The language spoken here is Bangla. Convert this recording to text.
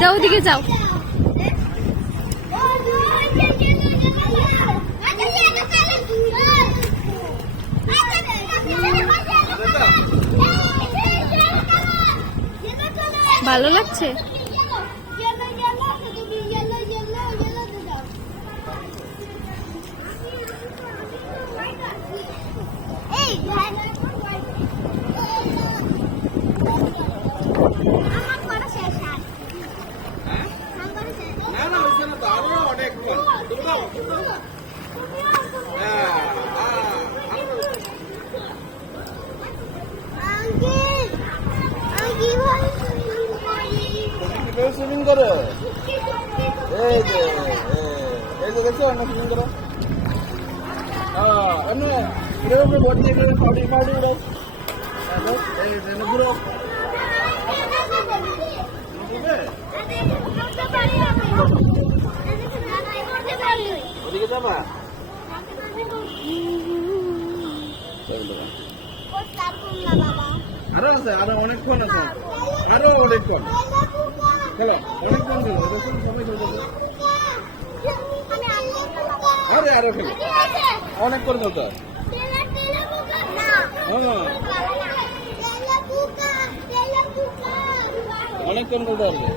যাও ওদিকে যাও। ভালো লাগছে। সুইমিং করে এই যে দেখছো অন্য সুইমিং করো বডি পাউডি পাউডি উড়াও ঘুরো ওদিকে যাবা আরো আছে আরো অনেকক্ষণ আছে আরো অনেকক্ষণ চলো অনেকক্ষণ খেলো এরকম সময় চলে যাবে আরে আরো খেলো অনেক করে চলতে হয় অনেকক্ষণ করতে পারবে।